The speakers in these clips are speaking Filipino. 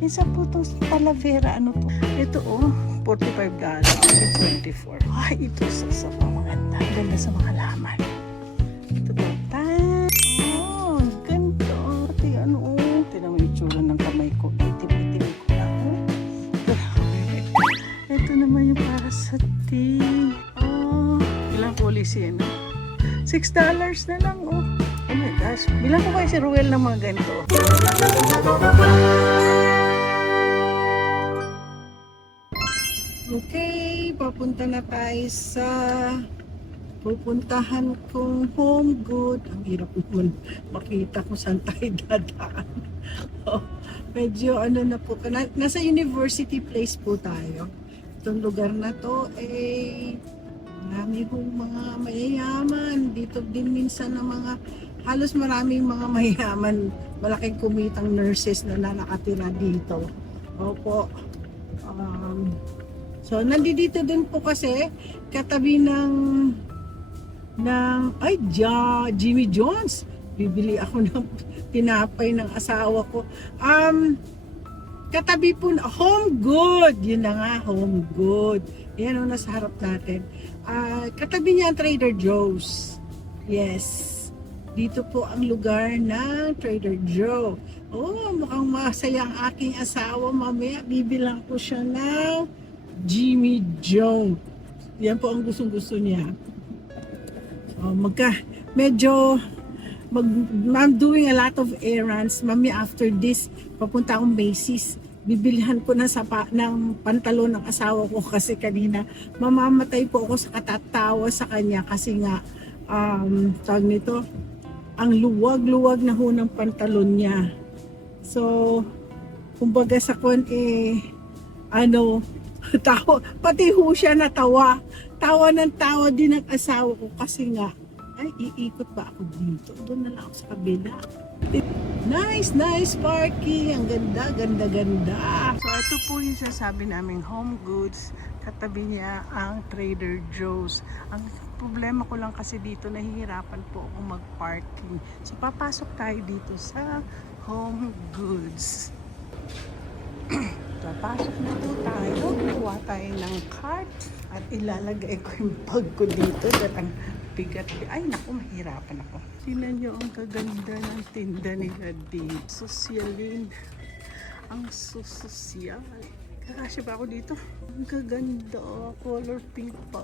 Isa po itong Talavera, ano to? Ito $45, 24. Ay, ito isa pa maganda. Ganda sa mga laman. Ito to. Ang ganda. Pati tinan mo yung tsura ng kamay ko. Itim-itim ko na. Ito naman yung para sa tea. Ilang policy yan? $6 na lang, Oh my gosh. Bilang ko kayo si Ruel ng mga ganito. Okay, papunta na tayo sa pupuntahan kong Home Good. Ang hirap naman makita kung saan tayo dadaan. Medyo na po. Nasa University Place po tayo. Itong lugar na to marami hong mga mayayaman. Dito din minsan ng mga halos maraming mga mayayaman, malaking kumitang nurses na nakatira dito. Opo. So nandito din po kasi katabi ng Jimmy John's. Bibili ako ng tinapay ng asawa ko. Katabi po na Home Good. Yun na nga, Home Good. Yan ang nasa harap natin. Katabi niya ang Trader Joe's. Yes. Dito po ang lugar ng Trader Joe. Mukhang masaya ang aking asawa. Mamaya bibilang ko siya ng Jimmy Joe. Yan po ang gustong-gusto niya. I'm doing a lot of errands. Mami, after this, papunta akong Macy's. Bibilihan ko na ng pantalon ng asawa ko kasi kanina mamamatay po ako sa katatawa sa kanya kasi nga tawag nito, ang luwag-luwag na ho ng pantalon niya. So, kumbaga sa tawa, pati ho siya natawa. Tawa ng tawa din ang asawa ko kasi nga, iikot ba ako dito? Doon na lang ako sa kabila. Nice parking. Ang ganda. So, ito po yung sasabi naming Home Goods. Katabi niya ang Trader Joe's. Ang problema ko lang kasi dito, nahihirapan po ako mag-parking. So, papasok tayo dito sa Home Goods. Papasok na po tayo. Kuha tayo ng cart at ilalagay ko yung bag ko dito. At ang bigat. Ay, naku, mahirapan ako. Tingnan nyo ang kaganda ng tinda nila dito. Sosyalin. Ang sosyal. Kakasya ba ako dito? Ang kaganda. Color pink pa.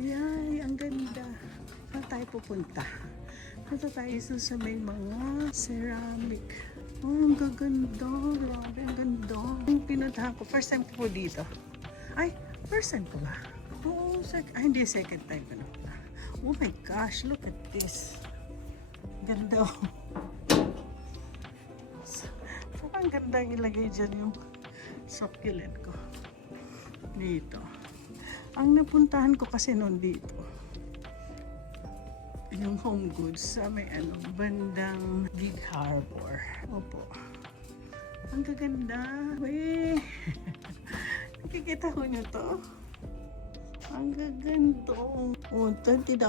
Yay, ang ganda. Saan tayo pupunta? Punta tayo sa may mga ceramic. Ang gaganda. Grabe, ang ganda. Yung pinuntahan ko. First time ko po dito. Ay, first time ko ba? Hindi, second time ko na. Oh my gosh, look at this. Ganda. Ang ganda ilagay dyan yung succulent ko. Dito. Ang napuntahan ko kasi noon dito, yung Home Goods sa may bandang Gig Harbor. Opo. Ang gaganda. Weh. Nakikita ko nyo to. Ang gaganda. $20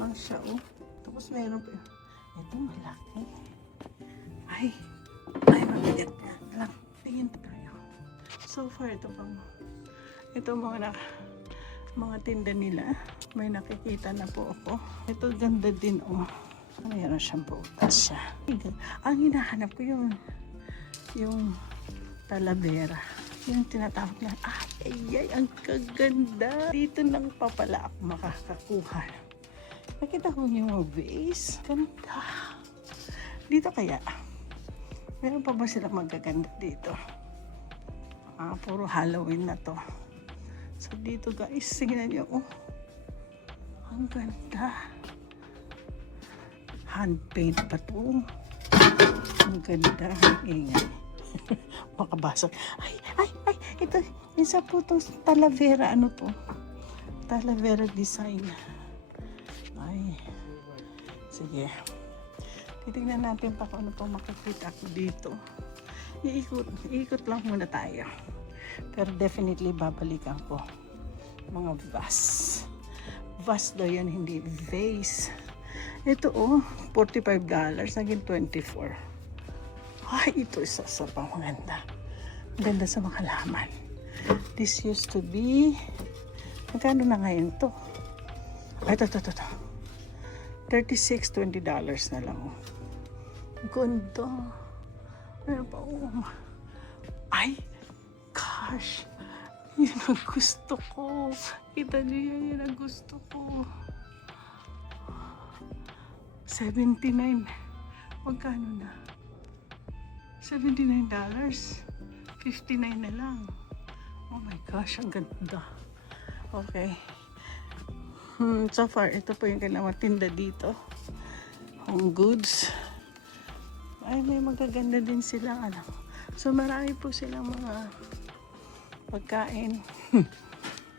lang siya. Tapos meron pa. Ito malaki. Ay, mabigat. Lang, tingin tayo. So far, ito mga tinda nila. May nakikita na po ako. Ito ganda din. Mayroon siyang butas siya. Ang hinahanap ko yung Talavera. Yung tinatawag niya, ay, ang kaganda. Dito lang pa pala ako makakakuha. Nakita ko yung vase. Ganda. Dito kaya, meron pa ba sila magaganda dito? Puro Halloween na to. So dito guys, tingnan nyo. Ang ganda. Hand paint pa to. Ang ganda. Ingay. Makabasag. Ay, ito, isa po itong Talavera, Talavera design. Ay, sige. Titignan natin pa kung ano pa makikita ko dito. Iikot lang muna tayo. Pero definitely babalikan ko. Mga vase. Vase daw yan, hindi vase. Ito $45, naging 24. Ay, ito isa sa pamaganda. Ganda sa mga halaman. This used to be, magkano na ngayon to? Ay, ito. $36, $20 na lang. Oh. Ganda. Meron pa, oh. Ay, gosh. Yan ang gusto ko. Kita niyo yan ang gusto ko. $79. Magkano na? $79. $59 na lang. Oh my gosh, ang ganda. Okay. So far, ito po yung kailangan tinda dito. Home goods. Ay, may magaganda din silang ano. So marami po silang mga pagkain.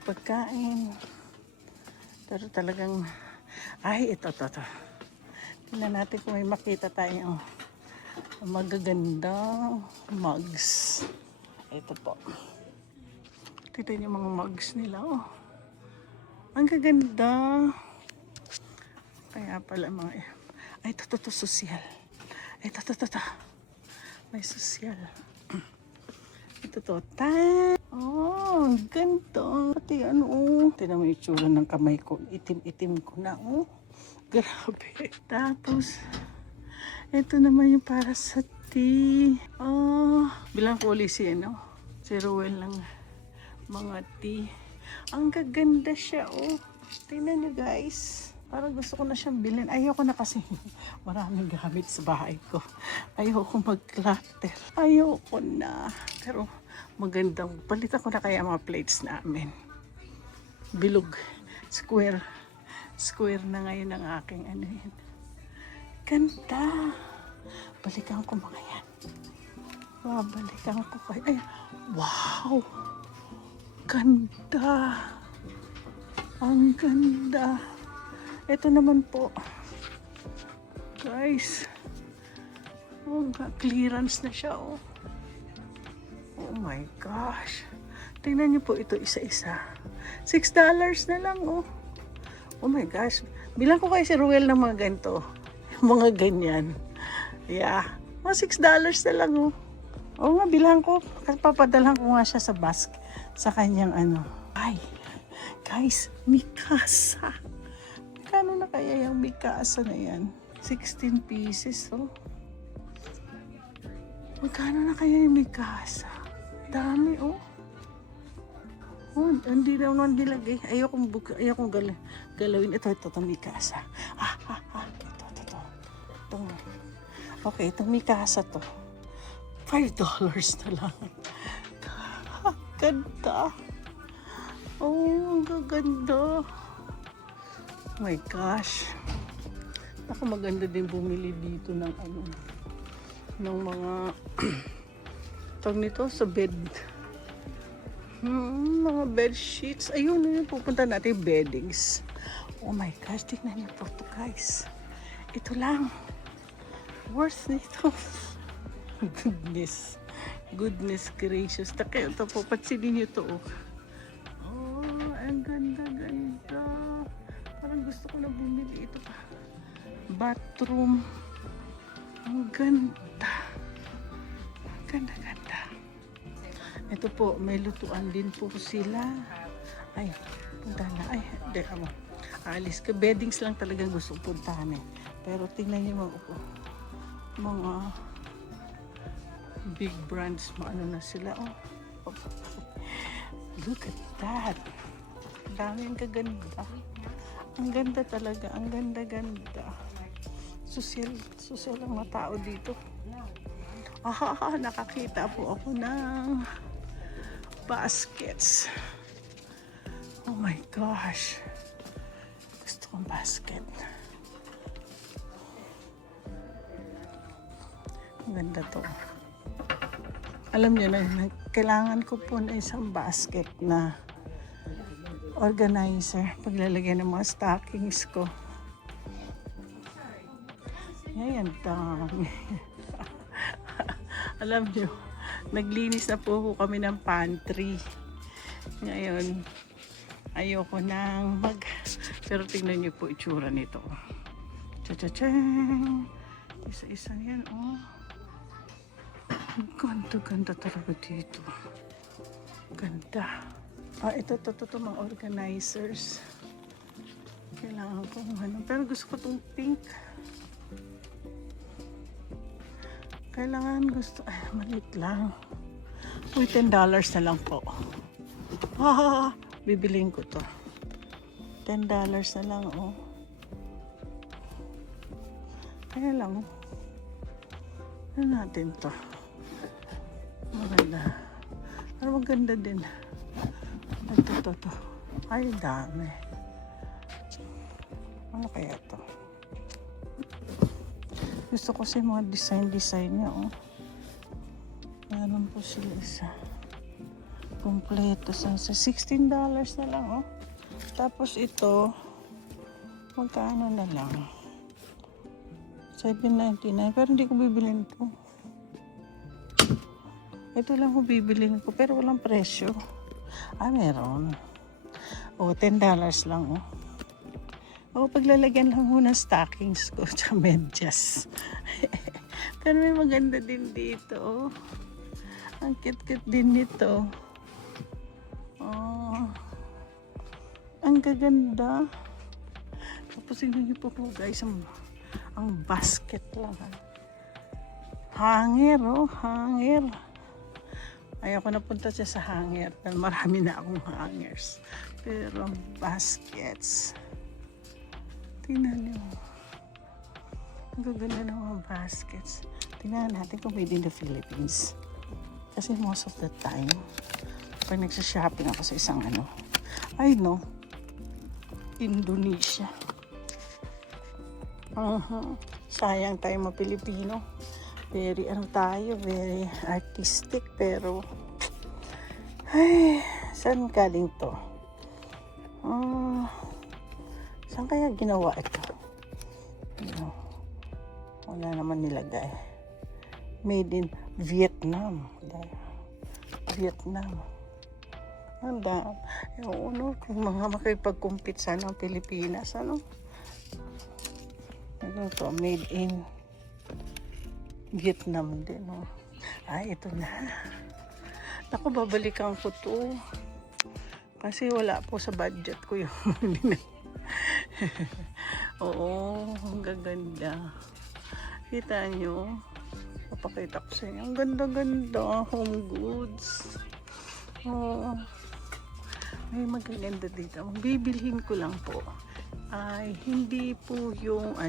Pagkain. Pero talagang, ay, ito. Tingnan natin kung may makita tayong magagandang mugs. Ito po. Tignan yung mga mugs nila. Oh. Ang gaganda. Kaya pala mga... Ay, ito, social. Ay, ito. May social. Ito. Oh, ang ganda. Pati ano, oh. Tignan mo yung itsura ng kamay ko. Itim ko na, oh. Grabe. Tapos, ito naman yung para sa tea. Oh, bilang ko ulit si, ano? Si Ruel ng mga tea. Ang gaganda siya, oh. Tingnan nyo, guys. Parang gusto ko na siyang bilhin. Ayoko na kasi maraming gamit sa bahay ko. Ayoko mag-clutter. Ayoko na. Pero magandang. Palitan ko na kaya mga plates namin. Bilog. Square. Square na ngayon ang aking ano yan. Ganda. Balikan ko mga yan. Balikan ko kayo. Ay, wow. Ganda. Ang ganda. Ito naman po. Guys. Oh, clearance na siya, oh. Oh my gosh. Tingnan niyo po ito isa-isa. $6 na lang, oh. Oh my gosh. Bilang ko kay si Ruel ng mga ganito. Mga ganyan. Yeah. Mga $6 na lang, oh. Oo nga, bilang ko. Papadalhan ko nga siya sa basket. Sa kanyang ano. Ay, guys, mikasa. Magkano na kaya yung mikasa na yan? 16 pieces, oh. Magkano na kaya yung mikasa? Dami, oh. Oh, hindi daw nang nilagay. Ayokong galawin. Ito, mikasa. Ito. Okay, itong mikasa to. $5 na lang. Ganda. Oh, gaganda. Oh my gosh. Ako maganda din bumili dito ng ano, ng mga tawag nito sa bed. Mga bed sheets. Ayun, pupunta natin beddings. Oh my gosh, tignan niyo po ito, guys. Ito lang. Worth nito. Goodness gracious. Takay, ito po, patsinin niyo ito, oh. Oh, ang ganda. Parang gusto ko na bumili ito pa. Bathroom. Ang ganda. Ganda. Ito po, may lutuan din po sila. Ay, punta na. Ay, hindi ako. Alis ka. Beddings lang talagang gusto puntahan eh. Pero tingnan niyo mga big brands. Maano na sila. Oh. Look at that. Dami ang kaganda. Ang ganda talaga. Ang ganda. Social ang mga tao dito. Nakakita po ako ng baskets. Oh my gosh. Gusto kong basket. Ang ganda to. Alam niyo na, kailangan ko po na isang basket na organizer. Paglalagay ng mga stockings ko. Yan, dami. Alam niyo, naglinis na po kami ng pantry. Ngayon, ayoko nang pero tingnan niyo po itsura nito. Cha-cha-chang! Isa-isa yan, oh. Ang ganda talaga dito. Ganda. Ito, mga organizers. Kailangan ko ano. Pero gusto ko itong pink. Maliit lang. Uy, $10 na lang po. Bibiliin ko to. $10 na lang, oh. Kaya lang. Ano natin to? Maganda. Pero maganda din. Ito. Ay, dami. Ano kaya to? Gusto ko sa mga design niya, oh. Meron po sila isa. Kompleto sa $16 na lang, oh. Tapos ito, magkano na lang? $7.99. Pero hindi ko bibilin to. Ito lang ko bibilin ko, pero walang presyo. Meron. $10 lang, oh. Paglalagyan lang ho ng stockings ko, tsaka medyas. Pero may maganda din dito, oh. Ang cute-cute din nito. Ang gaganda. Tapos hindi po guys, ang basket lang. Hanger, oh, hanger. Ayoko na punta siya sa hanger. Pero marami na akong hangers. Pero baskets. Tingnan niyo. Ang gaganda ng mga baskets. Tingnan natin kung made in the Philippines. Kasi most of the time, pag nagsha-shopping ako sa isang Indonesia. Sayang tayo mga Pilipino. Very very artistic, pero saan galing to? Saan kaya ginawa ito? Wala naman nilagay. Made in Vietnam. Kung mga makipag-compete sana ang Pilipinas, made in Vietnam din, oh. Ito na. Naku, babalikan ko to. Kasi wala po sa budget ko yung Oo, ang gaganda. Kita nyo? Papakita ko sa inyo. Ang ganda-ganda. Home goods. May magaganda dito. Ang bibilhin ko lang po ay hindi po yung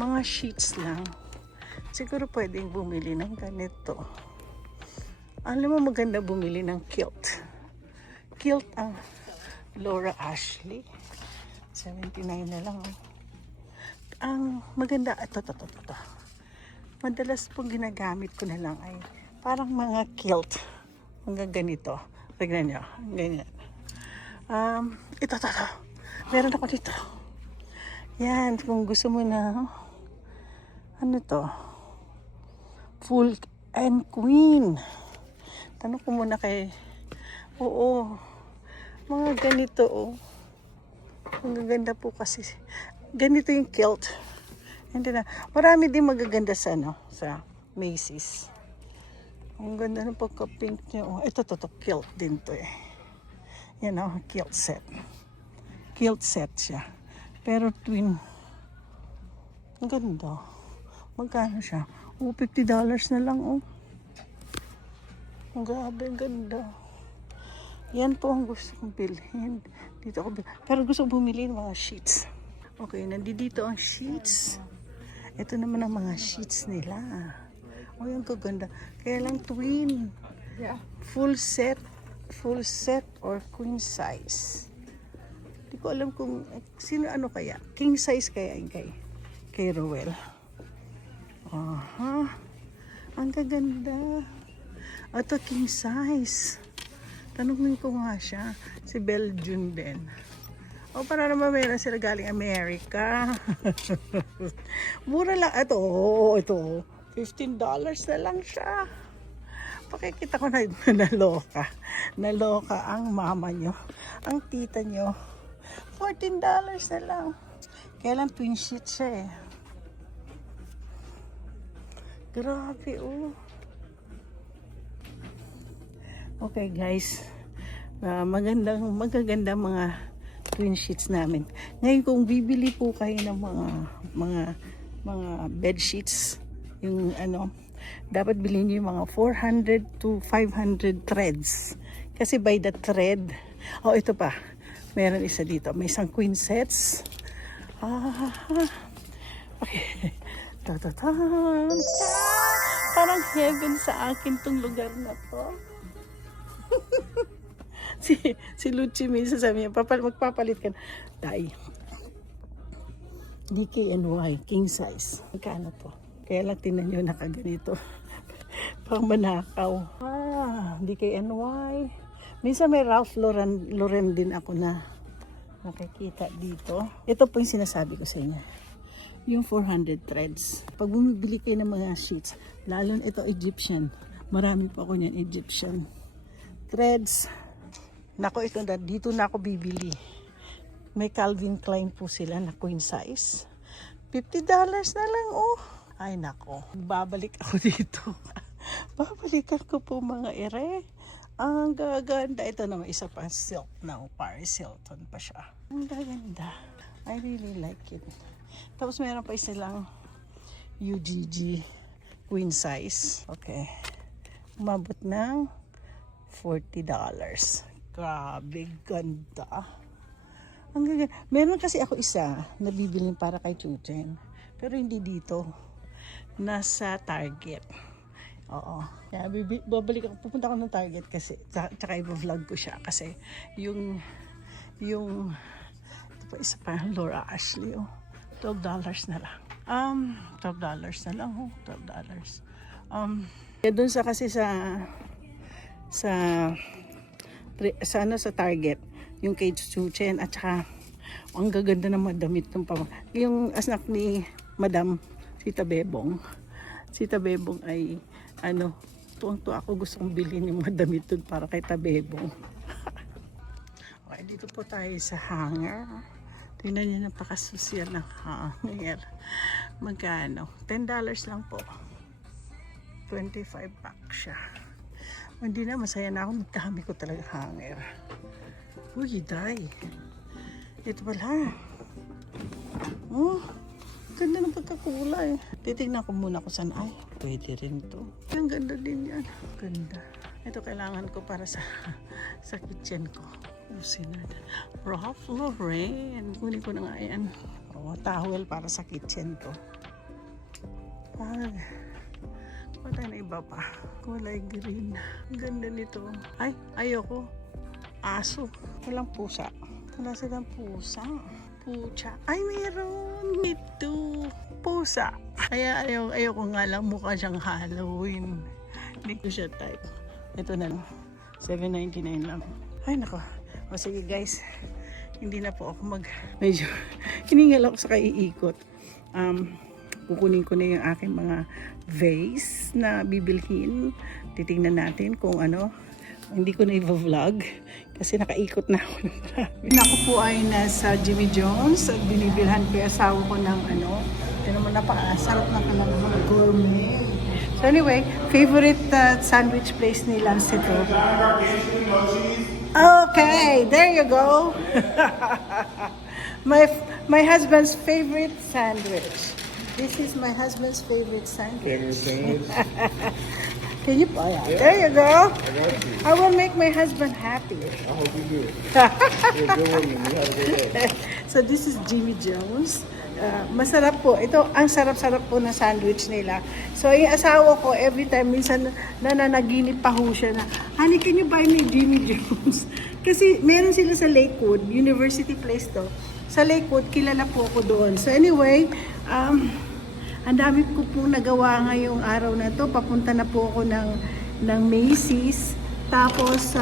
mga sheets lang. Siguro pwedeng bumili ng ganito. Alam mo, maganda bumili ng kilt. Kilt ang Laura Ashley. $79 na lang. Ang maganda, ito. Madalas po ginagamit ko na lang ay parang mga kilt. Mga ganito. Tignan nyo. Ganyan. Ito. Meron ako dito. Yan. Kung gusto mo na, full and queen. Tanong ko muna kay, mga ganito, oh. Ang gaganda po kasi. Ganito yung kilt. Hindi na. Marami din magaganda sa Macy's. Ang ganda ng pagka-pink niya. Ito, kilt din to eh. Yan, kilt set. Kilt set siya. Pero twin. Ang ganda. Magkano siya? $50 na lang, oh. Ang grabe, ang ganda. Yan po ang gusto kong bilhin. Dito ako pero gusto kong bumili ng mga sheets. Okay, nandito ang sheets. Ito naman ang mga sheets nila. Yung kaganda. Kaya lang twin. Full set or queen size. Hindi ko alam kung sino kaya. King size kaya kay Rowell. Ang kaganda. Ito king size. Tanungin ko nga siya. Si Belgium din. Para naman meron sila galing Amerika. Mura lang. Ito. $15 na lang siya. Pakikita ko na naloka. Naloka ang mama nyo. Ang tita nyo. $14 na lang. Kaya lang twin sheet siya eh. Grabe, oh. Okay guys, magagandang mga twin sheets namin. Ngayon kung bibili po kayo ng mga bed sheets, yung ano, dapat bilhin niyo yung mga 400 to 500 threads. Kasi by the thread, ito pa, meron isa dito. May isang queen sets. Okay. Ta-ta-ta! Parang heaven sa akin tong lugar na to. si Luchi minsan sabi niya, magpapalit ka na. Dai. DKNY, king size. Magkano to? Kaya lang tinan nyo nakaganito. Pang manakaw. DKNY. Minsan may Ralph Lauren din ako na nakikita dito. Ito po yung sinasabi ko sa inyo. Yung 400 threads. Pag bumibili kayo ng mga sheets, lalo na ito Egyptian. Marami po ako niyan Egyptian. Threads. Nako, ito na, dito na ako bibili. May Calvin Klein po sila na queen size. $50 na lang, oh. Ay nako, babalik ako dito. Babalikan ko po mga ere. Ang gaganda. Ito naman isa pa silk na, Paris Hilton pa siya. Ang gaganda. I really like it. Tapos meron pa isa lang UGG queen size. Okay. Umabot ng $40. Grabe, ganda. Ang gaganda. Meron kasi ako isa na bibilin para kay Chuchen. Pero hindi dito. Nasa Target. Oo. Kaya babalik ako. Pupunta ako ng Target kasi tsaka i-vlog ko siya kasi yung ito pa isa pa Laura Ashley, oh. $12 na lang. $12 na lang, oh. $12. Doon sa kasi sa Target, yung kay Chuchen at saka ang gaganda ng mga damit ng yung anak ni Madam Sita Bebong. Sita Bebong ay tuwang-tuwa ako, gusto kong bilhin yung mga damit doon para kay Tabebong. Okay, dito po tayo sa hanger. Tingnan niyo, napakasosyal ng hanger. Magkano? $10 lang po. 25 pack siya. Hindi na, masaya na ako. Dami ko talaga hanger. Uy, day. Ito pala. Oh, ganda ng pagkakulay. Titignan ko muna kung saan. Ay, pwede rin to. Ang ganda din yan. Ganda. Ito kailangan ko para sa kitchen ko. Ralph Lauren. Kunin ko na nga yan. Towel para sa kitchen to. Patay na iba pa. Kulay green. Ang ganda nito. Ay, ayoko. Aso. Walang pusa. Wala silang pusa. Pucha. Ay, meron. Ito. Pusa. Kaya ayoko nga lang. Mukha siyang Halloween. Hindi ko siya type. Ito na lang. $7.99 lang. Ay, nako. O sige guys. Hindi na po ako medyo hiningal ako sa kaiikot. Kukunin ko na yung aking mga vase na bibilhin. Titingnan natin kung hindi ko na i-vlog kasi nakaikot na ako ng marami. Ako po ay nasa Jimmy John's at binibilhan ko yung asawa ko ng ito naman napakasarap na mga gourmet. So anyway, favorite sandwich place nila ito. Okay, there you go. My husband's favorite sandwich. This is my husband's favorite sandwich. Can you buy it? Yeah. There you go. I will make my husband happy. I hope you do. You're a good woman. You have a good day. So this is Jimmy John's. Masarap po. Ito, ang sarap-sarap po na sandwich nila. So, yung asawa ko, every time, minsan nananaginip pa ho siya na, honey, can you buy me Jimmy John's? Kasi meron sila sa Lakewood, University Place to. Sa Lakewood, kilala po ako doon. So, anyway, ang dami ko po nagawa ngayong araw na to. Papunta na po ako ng Macy's. Tapos,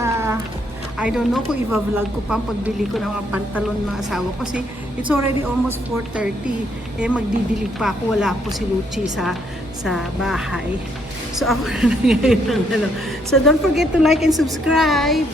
I don't know kung i-vlog ko pa ang pagbili ko ng mga pantalon ng asawa ko. Kasi it's already almost 4:30. Magdidilig pa ako. Wala po si Luchi sa bahay. So, ako na ngayon. So, don't forget to like and subscribe.